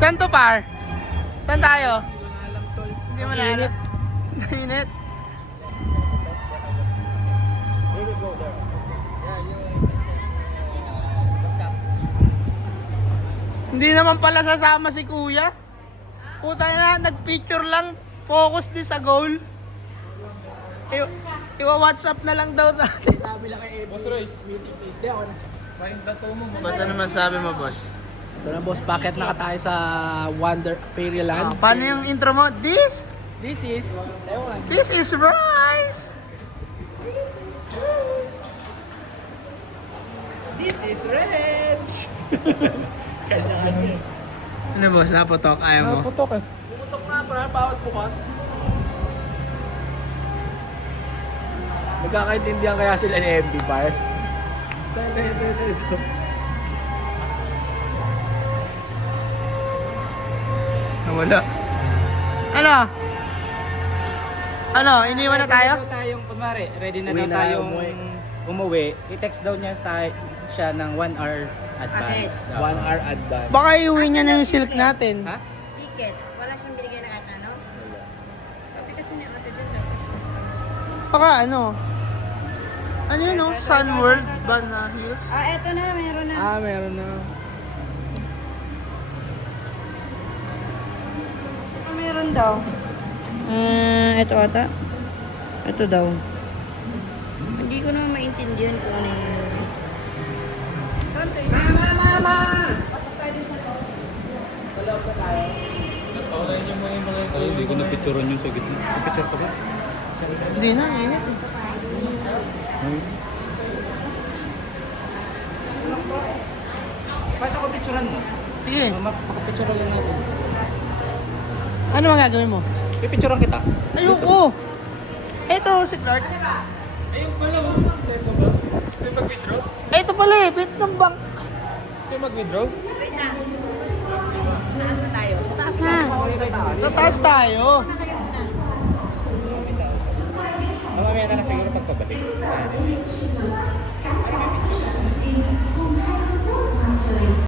Saan to, par? Saan tayo? Hindi ko na alam, tol. Hindi mo na Ang alam. Init. We will go there. What's up? Hindi naman pala sasama si kuya. Puta na, nagpicture lang. Focus din sa goal. Iwa-WhatsApp na lang daw natin. Sabi lang kay Boss Royce, meeting place. Di ako na. Boss, ano masabi mo, boss? Ito na, boss. Bakit naka tayo sa Wonder Fairyland? Paano yung intro mo? This is rice. This is Reg! Kanya-kanya. Ano, boss? Napotok? Ayaw mo? Putok eh. Putok nga, para bawat bukas. Magkakaintindihan kaya sila ni MB Bar? Ito. Nawala. Ano? Ano? Iniwan na tayo? Ready daw tayong, kunwari, ready na Uwi daw na, tayong umuwi. umuwi. I-text daw niya siya ng 1 hour advance. 1 hour advance. Baka iuwi niya na yung silk natin. Ha? Ticket. Wala siyang binigay ng ata, no? Sabi kasi ni ate dyan dapat. Baka ano? Ano yun, no? Sun World Banana Hills? Ah, eto na. Meron na. Meron na. Meron daw. Ito ata. Ito daw. Hindi ko naman maintindihan kung ano yun. Ay, hindi ko na-picturean yung sa gitna. Na-picture ko ba? Hindi na, init eh. Bakit ako picturean mo? Sige. Makapicture lang natin. Ano ang gagawin mo? Pipicturean kita. Ayoko! Eto, si Clark. Ayun pala, oh. Ito ba? Sa'yo mag-withdraw? Eto pala eh, pit ng bank. Sa'yo mag-withdraw? Wait na. Taas na tayo. Sa taas na. Sa taas tayo.